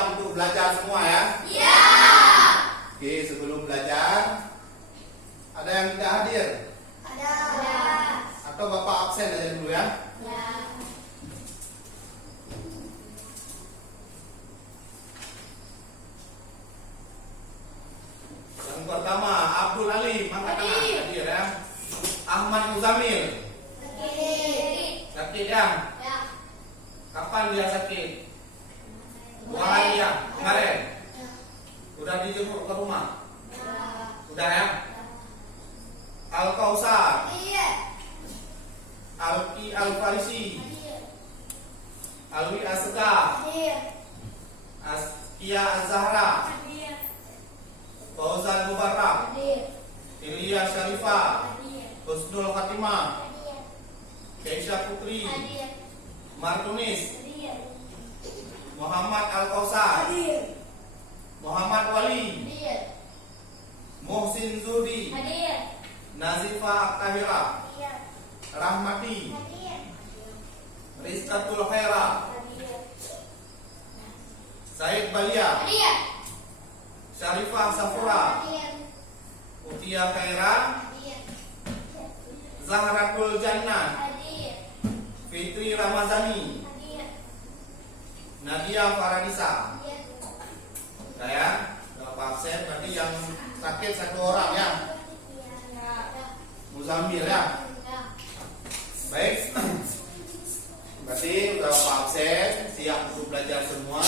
siap untuk belajar semua ya? Iya. Oke, sebelum belajar, ada yang tidak hadir? Ada. Atau Bapak absen aja dulu ya? Ya. Yang pertama, Abdul Alim, angkat tangan. Hadir ya? Ahmad Muzamil, sakit ya? Ya. Kapan dia sakit? 2 hari ya? Kemarin? Udah dijemput ke rumah? Udah ya? Al-Kausar, Iya. Alki Al-Farisi, Alwi Asga, Askia Az-Zahra, Fauzan Mubarak, Ilya Syarifah, Husnul Khatimah, Keisha Putri, Martunis, Muhammad Al-Kausar, Muhammad Wali, Muhsin Zudi, Nazifa Aktahira, Rahmati, Rizkatul Khaira, Said Balia, Syarifah Safura, Utia Khaira, Zahratul Jannah, Fitri Ramazani, Nadia Faradisa. Saya Bapak absen, berarti yang sakit 1 orang ya? Muzamil ya? Baik. Berarti udah Bapak absen, siap untuk belajar semua.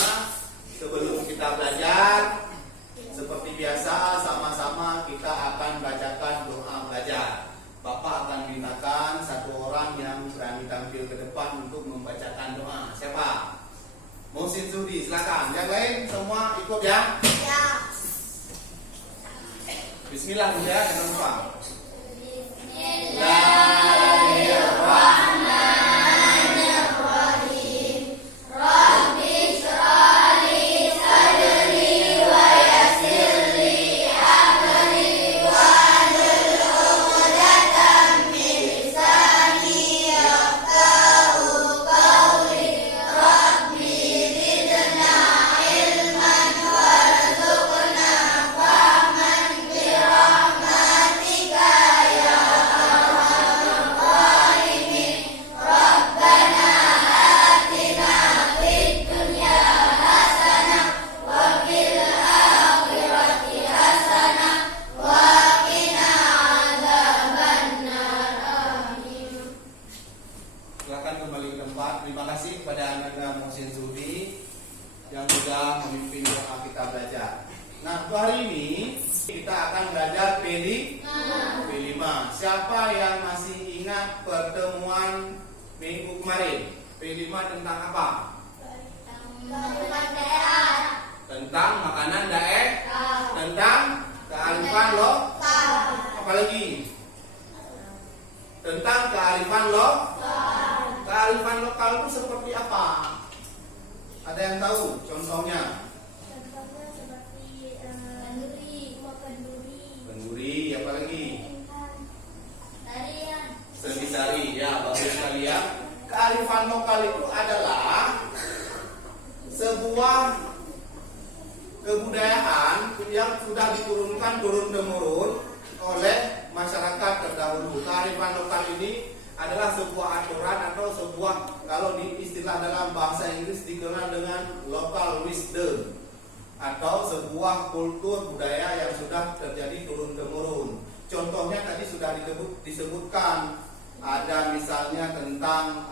Sebelum kita belajar, seperti biasa sama-sama kita akan bacakan doa belajar. Bapak akan mintakan 1 orang yang berani tampil ke depan untuk membacakan doa. Siapa? Muhsin Zudi, silakan. Yang lain semua ikut ya. Bismillah ya, jangan lupa. Bismillahirrahmanirrahim. Rabbi shrah li sadri wa yassir li amri wahlul 'uqdatam min lisani yafqahu qawli. Rabbi zidna ilman warzuqna fahman bi rahmatika ya arhamar rahimin. Rabbana atina fid dunya hasanah wa fil akhirati hasanah wa qina adzabannar. Amin. Silakan kembali ke tempat. Terima kasih kepada Anda Muhsin Zudi yang sudah memimpin doa kita belajar. Nah, untuk hari ini kita akan belajar P5. Siapa yang masih ingat pertemuan minggu kemarin? P5 tentang apa? Tentang makanan daerah, tentang kearifan lokal. Apalagi? Tentang kearifan lokal. Kearifan lokal itu seperti apa? Ada yang tahu contohnya? Kenduri, apalagi? Seni tari, ya bagus sekali ya. Kearifan lokal itu adalah sebuah kebudayaan yang sudah diturunkan turun-temurun oleh masyarakat terdahulu. Kearifan lokal ini adalah sebuah aturan atau sebuah, kalau di istilah dalam bahasa Inggris dikenal dengan local wisdom, atau sebuah kultur budaya yang sudah terjadi turun-temurun. Contohnya tadi sudah disebutkan, ada misalnya tentang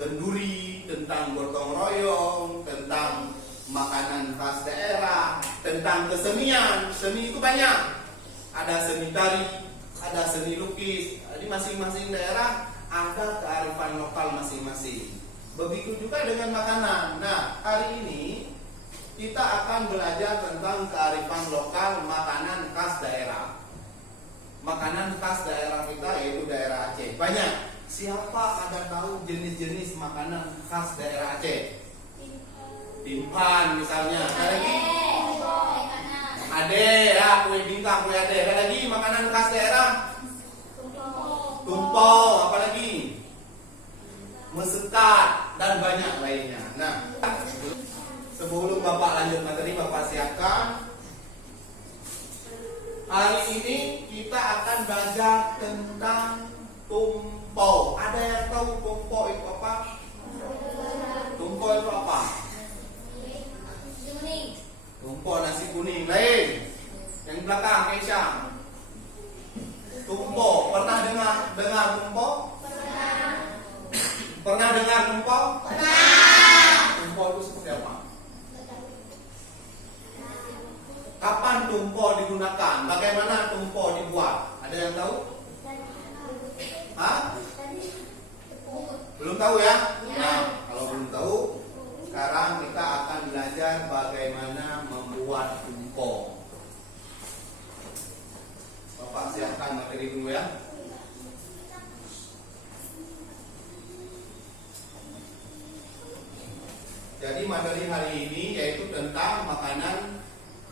kenduri, tentang gotong royong, tentang makanan khas daerah, tentang kesenian. Seni itu banyak. Ada seni tari, ada seni lukis. Di masing-masing daerah ada kearifan lokal masing-masing. Begitu juga dengan makanan. Nah, hari ini kita akan belajar tentang kearifan lokal makanan khas daerah. Makanan khas daerah kita yaitu daerah Aceh. Banyak. Siapa ada tahu jenis-jenis makanan khas daerah Aceh? Timpan misalnya. Ada lagi? Ade, ya, kue bingkang, kue ade. Ada lagi makanan khas daerah? Tumpau, apalagi? Mesekat dan banyak lainnya. Nah, Sebelum Bapak lanjut materi, Bapak siapkan. Hari ini kita akan belajar tentang tumpau. Ada yang tahu tumpau itu apa? Tumpau itu apa? Tumpau nasi kuning. Lain. Yang belakang, Keisha. Tumpau. Pernah dengar tumpau? Pernah dengar tumpau? Tumpau itu seperti apa? Kapan tumpau digunakan? Bagaimana tumpau dibuat? Ada yang tahu? Hah? Belum tahu ya? Nah, kalau belum tahu, sekarang kita akan belajar bagaimana membuat tumpau. Bapak siapkan materi dulu ya. Jadi materi hari ini yaitu tentang makanan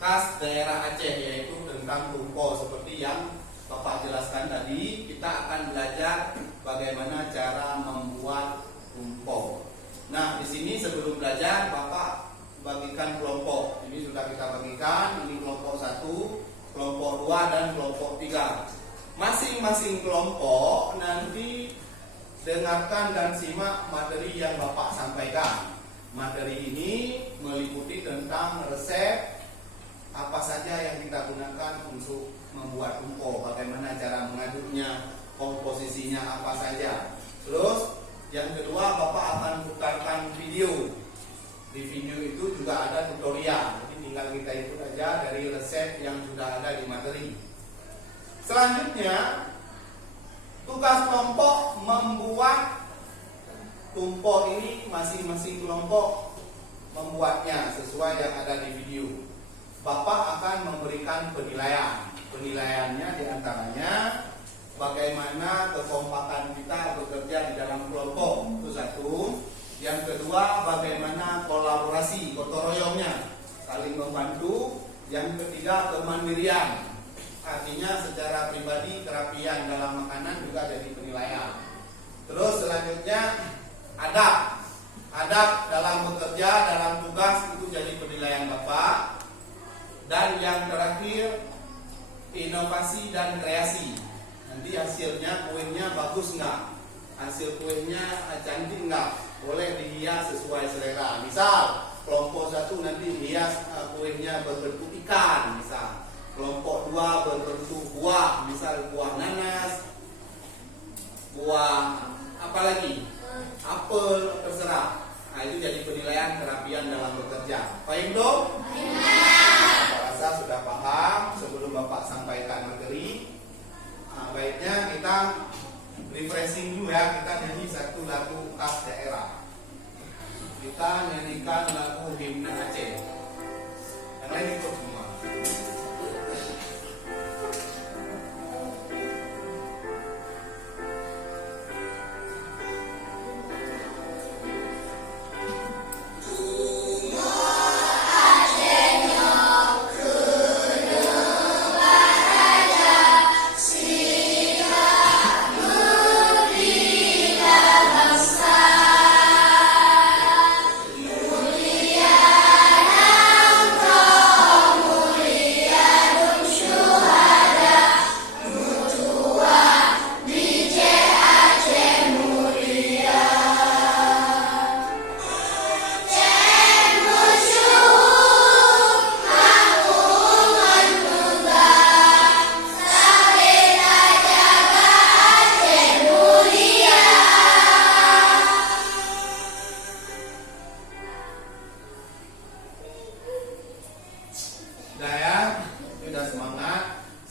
khas daerah Aceh, yaitu tentang tumpau. Seperti yang Bapak jelaskan tadi, kita akan belajar bagaimana cara membuat tumpau. Nah, di sini sebelum belajar, Bapak bagikan kelompok. Ini sudah kita bagikan. Ini kelompok 1, kelompok 2, dan kelompok 3. Masing-masing kelompok nanti dengarkan dan simak materi yang Bapak sampaikan. Materi ini meliputi tentang resep apa saja yang kita gunakan untuk membuat tumpau, bagaimana cara mengaduknya, komposisinya apa saja. Terus yang kedua, Bapak akan putarkan video. Di video itu juga ada tutorial, jadi tinggal kita ikut aja dari resep yang sudah ada di materi. Selanjutnya, tugas kelompok membuat tumpau ini. Masing-masing kelompok membuatnya sesuai yang ada di video. Bapak akan memberikan penilaian. Penilaiannya diantaranya bagaimana kekompakan kita bekerja di dalam kelompok, itu 1. Yang kedua, bagaimana kolaborasi, gotong royongnya, saling membantu. Yang ketiga, kemandirian, artinya secara pribadi kerapian dalam makanan juga jadi penilaian. Terus selanjutnya adab dalam bekerja, dalam tugas, itu jadi penilaian Bapak. Dan yang terakhir, inovasi dan kreasi. Nanti hasilnya, kuenya bagus enggak? Hasil kuenya cantik enggak? Boleh dihias sesuai selera. Misal, kelompok 1 nanti hias kuenya berbentuk ikan, misal. Kelompok 2 berbentuk buah, misal buah nanas, buah apa lagi? Apel, terserah. Nah, itu jadi penilaian kerapian dalam bekerja. Paham dong? Sudah paham. Sebelum Bapak sampaikan materi, baiknya kita refreshing dulu ya. Kita nyanyi satu lagu khas daerah. Kita nyanyikan lagu himne Aceh. Yang lain ikut semua.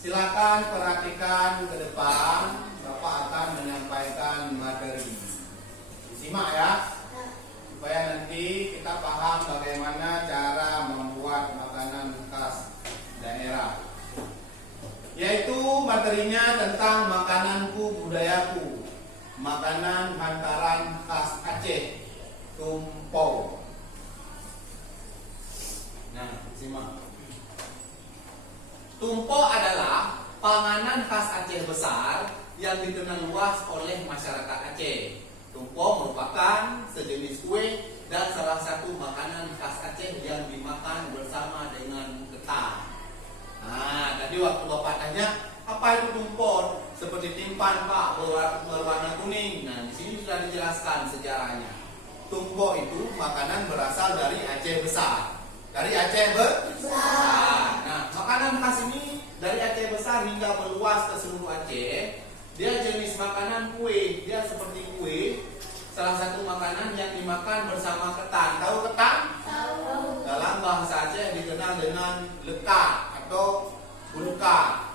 Silakan perhatikan ke depan. Bapak akan menyampaikan materi. Disimak ya, supaya nanti kita paham bagaimana cara membuat makanan khas daerah. Yaitu materinya tentang makananku budayaku, makanan hantaran khas Aceh, tumpau. Nah, simak. Tumpau adalah panganan khas Aceh besar yang dikenal luas oleh masyarakat Aceh. Tumpau merupakan sejenis kue dan salah satu makanan khas Aceh yang dimakan bersama dengan ketan. Nah, tadi waktu Bapak tanya, apa itu tumpon? Seperti timpan Pak, berwarna kuning. Nah, di sini sudah dijelaskan sejarahnya. Tumpok itu makanan berasal dari Aceh Besar. Dari Aceh Besar. Nah, makanan khas ini dari Aceh Besar hingga meluas ke seluruh Aceh. Dia jenis makanan kue. Dia seperti kue. Salah satu makanan yang dimakan bersama ketan. Tahu ketan? Tahu. Dalam bahasa Aceh dikenal dengan lekat atau bulka.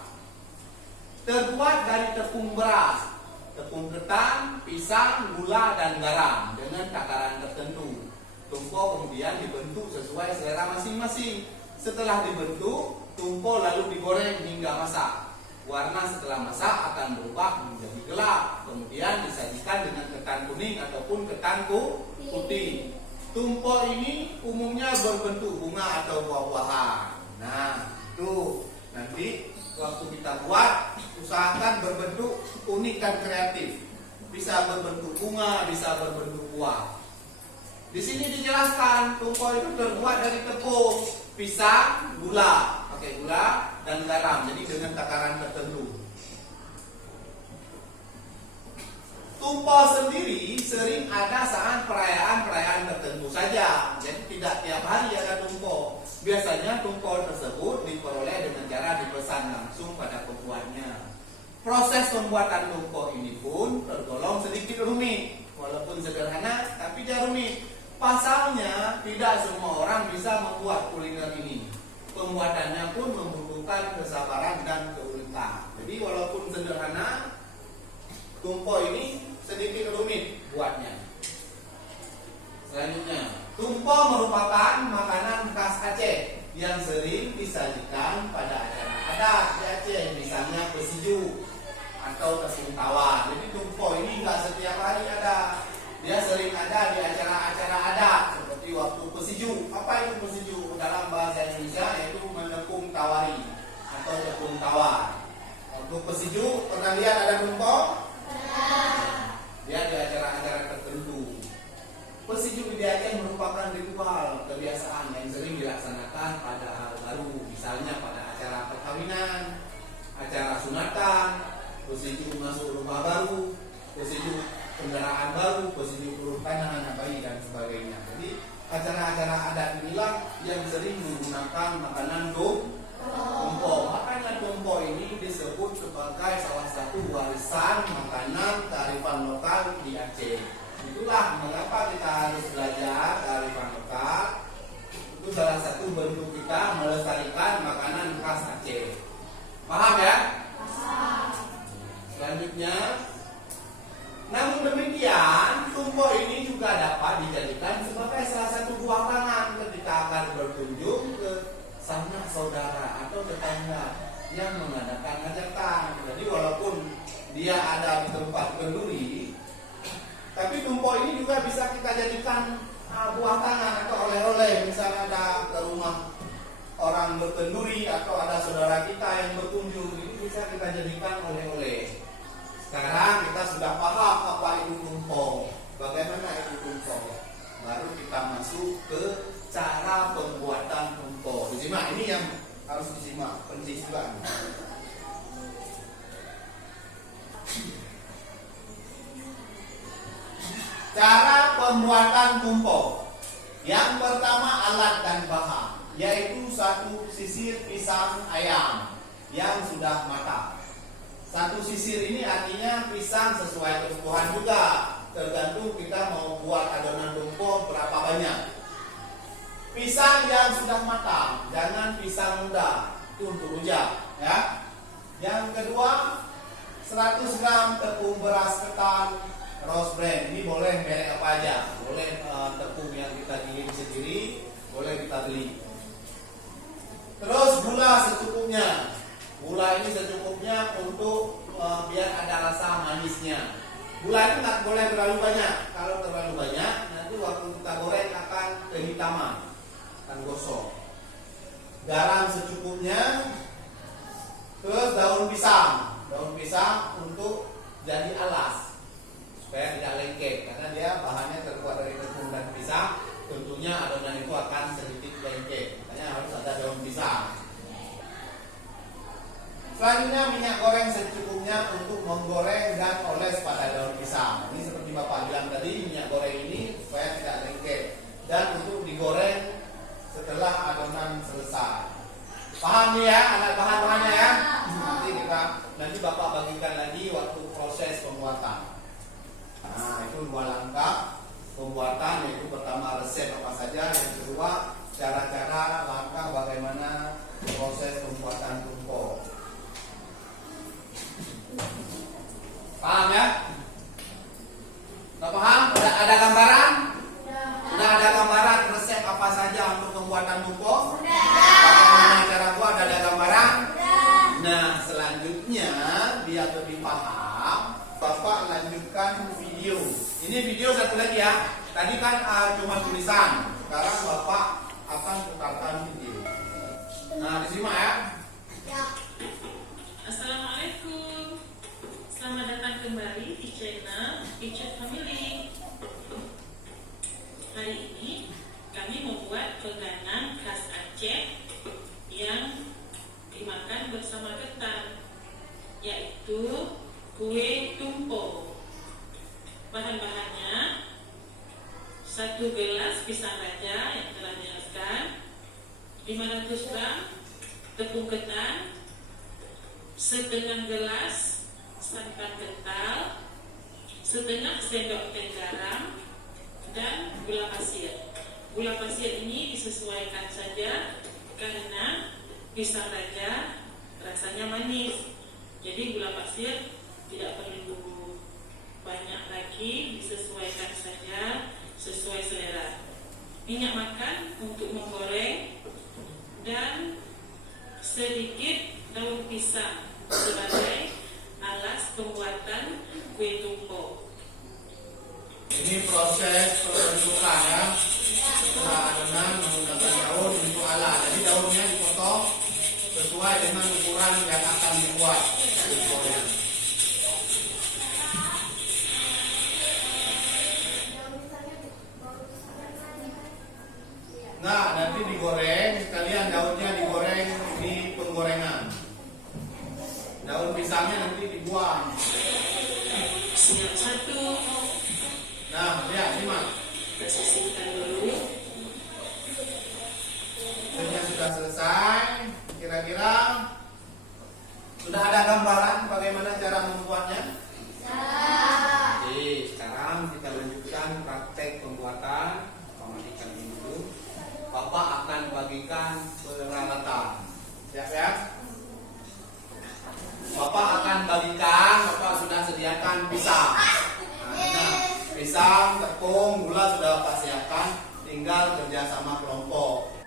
Terbuat dari tepung beras, tepung ketan, pisang, gula, dan garam dengan takaran tertentu. Tumpok kemudian dibentuk sesuai selera masing-masing. Setelah dibentuk, tumpok lalu digoreng hingga masak. Warna setelah masak akan berubah menjadi gelap. Kemudian disajikan dengan ketan kuning ataupun ketan putih. Tumpok ini umumnya berbentuk bunga atau buah-buahan. Nah, itu nanti waktu kita buat, usahakan berbentuk unik dan kreatif. Bisa berbentuk bunga, bisa berbentuk buah. Di sini dijelaskan tumpok itu terbuat dari tepung, pisang, gula, pakai gula dan garam. Jadi dengan takaran tertentu. Tumpok sendiri sering ada saat perayaan-perayaan tertentu saja. Jadi tidak tiap hari ada tumpok. Biasanya tumpok tersebut diperoleh dengan cara dipesan langsung pada pembuatnya. Proses pembuatan tumpok ini pun tergolong sedikit rumit. Walaupun sederhana, tapi tidak rumit. Pasalnya, tidak semua orang bisa membuat kuliner ini. Pembuatannya pun membutuhkan kesabaran dan keuletan. Jadi walaupun sederhana, tumpok ini sedikit rumit buatnya. Selanjutnya, tumpok merupakan makanan khas Aceh yang sering disajikan pada acara adat di Aceh, misalnya pesiju atau tepung tawar. Jadi tumpok ini nggak setiap hari ada. Dia sering ada di acara-acara adat seperti waktu pesiju. Apa itu pesiju? Dalam bahasa Indonesia yaitu menepung tawari atau tepung tawar. Waktu pesiju pernah lihat ada tumpok? Dia di acara-acara tertentu. Pesiju di Aceh merupakan ritual kebiasaan yang sering dilaksanakan pada hal baru, misalnya pada acara perkawinan, acara sunatan, pesiju masuk rumah baru, pesiju kendaraan baru, pesiju perubahan anak bayi dan sebagainya. Jadi acara-acara adat inilah yang sering menggunakan makanan tumpok. Makanan tumpok ini disebut sebagai salah satu warisan makanan kearifan lokal di Aceh. Itulah mengapa kita harus belajar kearifan lokal. Itu salah satu bentuk kita melestarikan makanan khas Aceh. Paham ya? Paham. Selanjutnya, namun demikian, tumpok ini juga dapat dijadikan sebagai salah satu buah tangan ketika akan berkunjung ke sanak saudara atau tetangga yang mengadakan hajatan. Jadi walaupun dia ada di tempat kenduri, tapi tumpok ini juga bisa kita jadikan buah tangan atau oleh-oleh. Misalnya ada ke rumah orang berkenduri atau ada saudara kita yang berkunjung, ini bisa kita jadikan oleh-oleh. Sekarang kita sudah paham apa itu tumpok, bagaimana itu tumpok. Baru kita masuk ke cara pembuatan tumpok. Disimak, ini yang harus disimak, penting juga. Cara pembuatan tumpok. Yang pertama alat dan bahan, yaitu satu sisir pisang ayam yang sudah matang. Satu sisir ini artinya pisang sesuai kebutuhan juga. Tergantung kita mau buat adonan tumpok berapa banyak. Pisang yang sudah matang, jangan pisang muda, itu untuk rujak, ya. Yang kedua, 100 gram tepung beras ketan rose bran. Ini boleh merek apa aja, boleh tepung yang kita giling sendiri, boleh kita beli. Terus gula secukupnya. Gula ini secukupnya untuk biar ada rasa manisnya. Gula itu nggak boleh terlalu banyak. Kalau terlalu banyak, nanti waktu kita goreng akan kehitaman, akan gosong. Garam secukupnya. Terus daun pisang untuk jadi alas supaya tidak lengket, karena dia bahannya terbuat dari tepung dan pisang. Selanjutnya minyak goreng secukupnya untuk menggoreng dan oles pada daun pisang. Ini seperti Bapak bilang tadi, minyak goreng ini supaya tidak lengket dan untuk digoreng setelah adonan selesai. Paham ya, anak bahan-bahannya ya? Nanti Bapak bagikan lagi waktu proses pembuatan. Nah, itu 2 langkah pembuatan, yaitu pertama resep apa saja, yang kedua cara-cara langkah bagaimana proses pembuatan tumpeng. Paham ya? Nggak paham? Ada gambaran? Sudah ada gambaran resep apa saja untuk pembuatan tumpeng? Bagaimana cara buat, ada gambaran? Nah, selanjutnya biar lebih paham, Bapak lanjutkan video. Ini video satu lagi ya. Tadi kan cuma tulisan. Sekarang Bapak akan putarkan video. Nah, disimak ya. Assalamualaikum. Selamat datang kembali di channel Icet Family. Hari ini kami membuat penganan khas Aceh yang dimakan bersama ketan, yaitu kue tumpeng. Bahan-bahannya 1 gelas pisang raja yang telah dihaluskan, 500 gram tepung ketan, setengah gelas santan kental, setengah sendok teh garam, dan gula pasir. Gula pasir ini disesuaikan saja karena pisang raja rasanya manis, jadi gula pasir tidak perlu banyak lagi, disesuaikan saja sesuai selera. Minyak makan untuk menggoreng dan sedikit daun pisang sebagai alas pembuatan kue tumpeng. Ini proses pembentukan ya. Setelah adonan menggunakan daun untuk alas. Jadi daunnya dipotong sesuai dengan ukuran yang akan dibuat tumpengnya. Nah, nanti digoreng, sekalian daunnya digoreng di penggorengan. Daun pisangnya nanti dibuang. Siap 1. Nah, lihat, simak. Kita sisihkan dulu. Kuenya sudah selesai. Kira-kira sudah ada gambaran bagaimana cara membuatnya? Oke, sekarang kita lanjutkan praktek pembuatan. Matikan ini dulu. Bapak akan bagikan peralatan. Siap ya? Bapak akan bagikan, Bapak sudah sediakan pisang. Nah, pisang, tepung, gula sudah Bapak siapkan, tinggal kerja sama kelompok.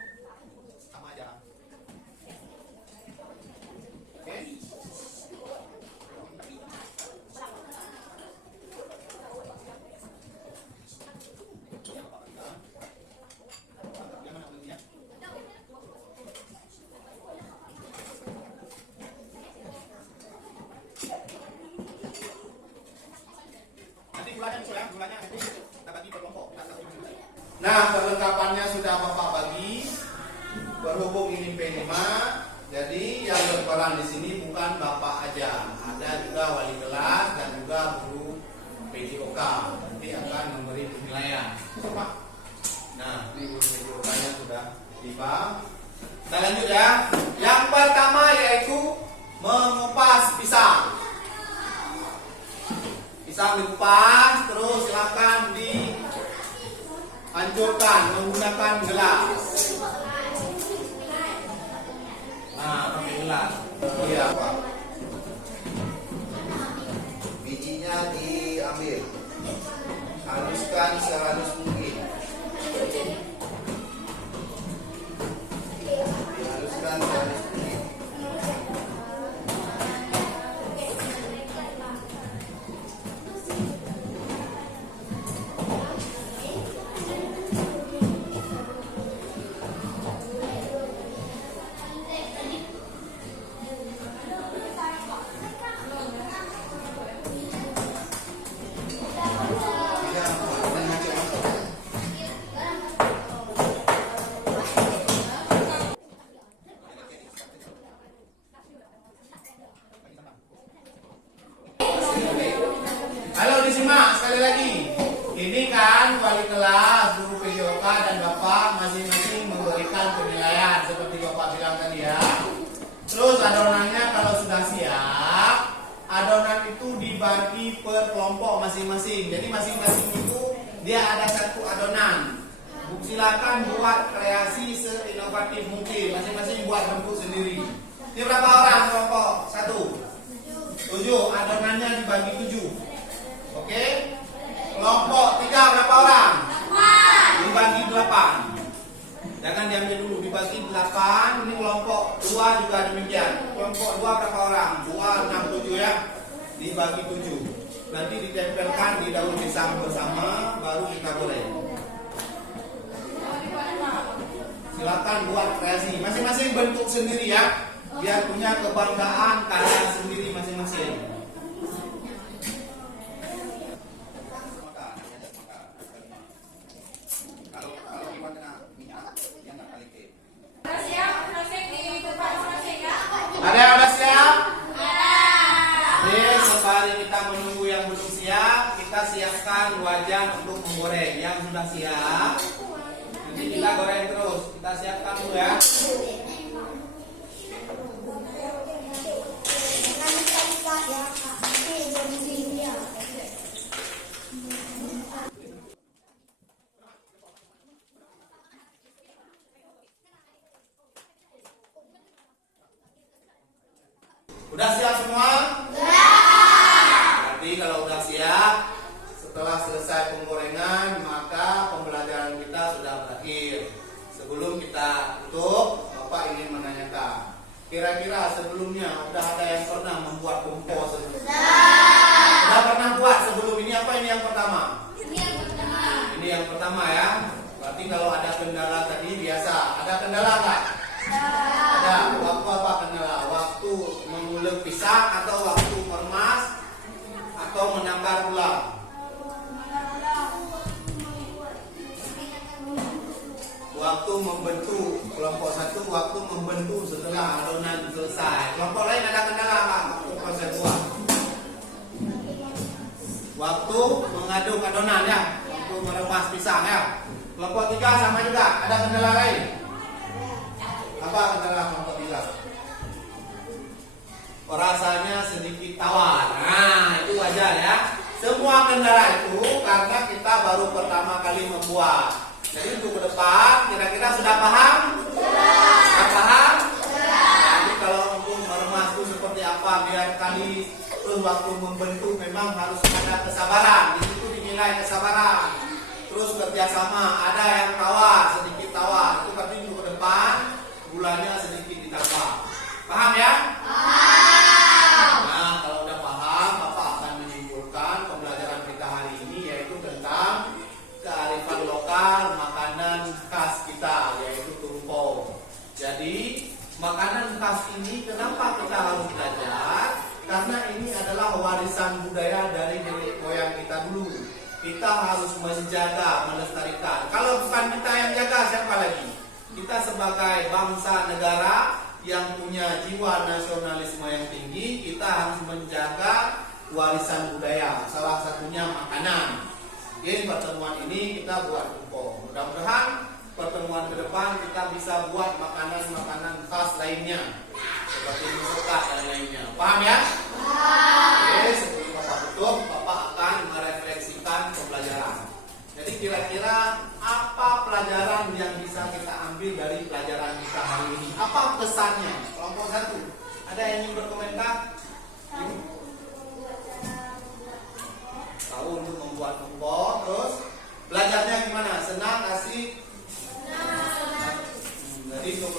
Sama aja. Oke? Nah, perlengkapannya sudah Bapak bagi. Berhubung ini P5, jadi yang berperan di sini bukan Bapak aja, ada juga wali kelas dan juga guru PJOK. Nanti akan memberi penilaian. Coba. Nah, ini guru PJOK-nya sudah tiba. Kita lanjut ya. Yang pertama yaitu mengupas pisang. Pisang dikupas, terus silakan dihancurkan menggunakan gelas. Nah, pakai gelas. Iya, Pak. Bijinya diambil. Haluskan sehalus mungkin. Dihaluskan sehalus mungkin. kelompok masing-masing. Jadi masing-masing itu dia ada satu adonan. Silakan buat kreasi seinovatif mungkin. Masing-masing buat bentuk sendiri. Ini berapa orang kelompok? 1. 7. Adonannya dibagi 7. Oke? Kelompok 3 berapa orang? Dibagi 8. Jangan diambil dulu, dibagi 8. Ini kelompok 2 juga demikian. Kelompok 2 berapa orang? 2, 6, 7 ya. Dibagi 7. Nanti ditempelkan di daun pisang bersama, baru kita goreng. Silakan buat kreasi. Masing-masing bentuk sendiri ya. Biar punya kebanggaan karya sendiri masing-masing. Ada yang udah siap? Oke, sembari kita menunggu yang belum siap, kita siapkan wajan untuk menggoreng. Yang sudah siap, nanti kita goreng terus. Kita siapkan dulu ya. Udah siap semua? Berarti kalau udah siap, setelah selesai penggorengan, maka pembelajaran kita sudah berakhir. Sebelum kita tutup, Bapak ingin menanyakan, kira-kira sebelumnya udah ada yang pernah membuat kompos? Sudah pernah buat sebelum ini? Apa ini yang pertama? Ini yang pertama ya. Berarti kalau ada kendala tadi biasa. Ada kendala nggak? Ada. Waktu apa kendala? Waktu mengulek pisang atau waktu meremas atau menakar gula? Waktu membentuk. Kelompok 1 waktu membentuk setelah adonan selesai. Kelompok lain ada kendala nggak? Waktu proses buat. Waktu mengaduk adonan ya. Waktu meremas pisang ya. Kelompok 3 sama juga. Ada kendala lain? Apa kendala kelompok 3? Rasanya sedikit tawar. Nah, itu wajar ya. Semua kendala itu karena kita baru pertama kali membuat. Jadi untuk ke depan, kira-kira sudah paham? Sudah paham? Jadi kalau untuk meremas itu seperti apa, biar kali terus waktu membentuk memang harus ada kesabaran. Di situ dinilai kesabaran. Terus kerjasama, ada yang tawar, sedikit tawar. Itu berarti untuk ke depan, gulanya sedikit ditambah. Paham ya? Nah, kalau udah paham, Bapak akan menyimpulkan pembelajaran kita hari ini, yaitu tentang kearifan lokal makanan khas kita, yaitu tumpeng. Jadi makanan khas ini kenapa kita harus belajar? Karena ini adalah warisan budaya dari nenek moyang kita dulu. Kita harus menjaga, melestarikan. Kalau bukan kita yang jaga, siapa lagi? Kita sebagai bangsa negara yang punya jiwa nasionalisme yang tinggi, kita harus menjaga warisan budaya. Salah satunya makanan. Jadi pertemuan ini kita buat tumpeng. Mudah-mudahan pertemuan ke depan kita bisa buat makanan-makanan khas lainnya, seperti misokat dan lainnya. Paham ya? Oke, sebelum Bapak tutup, Bapak akan merefleksikan pembelajaran. Jadi kira-kira apa pelajaran yang bisa kita ambil dari pelajaran kita hari ini? Apa pesannya? Kelompok 1, ada yang ingin berkomentar? Tahu untuk membuat tumpeng, terus belajarnya gimana? Senang, asik? Jadi untuk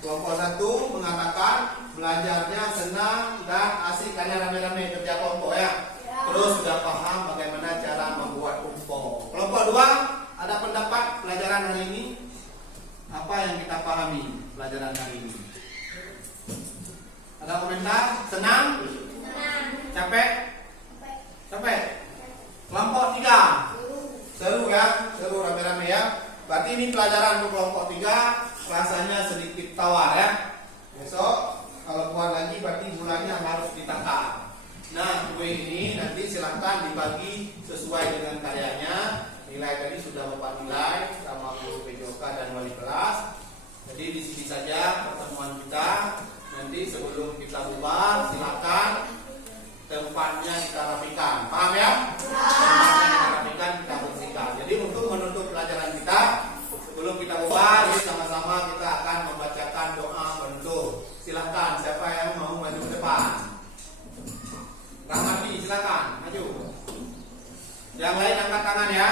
kelompok 1 mengatakan belajarnya senang dan asik karena rame-rame kerja kelompok ya. Terus sudah paham bagaimana cara membuat tumpeng. Kelompok 2 ada pendapat pelajaran hari ini? Apa yang kita pahami pelajaran hari ini? Ada komentar? Senang? Capek? Capek? Kelompok 3 seru ya, seru rame-rame ya. Berarti ini pelajaran untuk kelompok 3 rasanya sedikit tawar ya. Besok kalau buat lagi berarti gulanya harus ditakar. Nah, kue ini nanti silahkan dibagi sesuai dengan karyanya. Nilai tadi sudah Bapak nilai sama guru PJOK dan wali kelas. Jadi di sini saja pertemuan kita. Nanti sebelum kita bubar, silakan tempatnya kita rapikan. Paham ya? Tempatnya kita rapikan, kita bersihkan. Jadi untuk menutup pelajaran kita, sebelum kita bubar, sama-sama kita akan membacakan doa penutup. Silakan siapa yang mau maju ke depan. Rahmati, silakan maju. Yang lain angkat tangan ya.